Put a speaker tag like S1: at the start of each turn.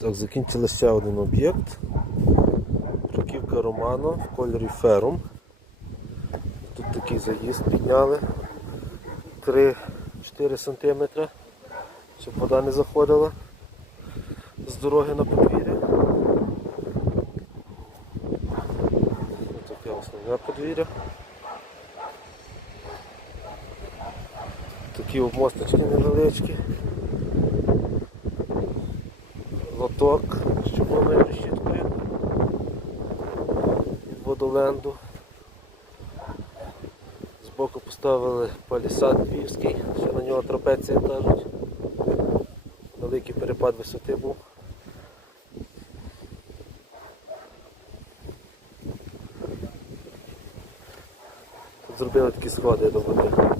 S1: Так, закінчили ще один об'єкт. Бруківка Романо в кольорі ферум. Тут такий заїзд підняли 3-4 см, щоб вода не заходила з дороги на подвір'я. Таке основне подвір'я. Такі обмосточки невеличкі. Лоток з чугунною решіткою від водоленду. Збоку поставили палісад львівський, ще на нього трапеція кажуть. Великий перепад висоти був. Тут зробили такі сходи до води.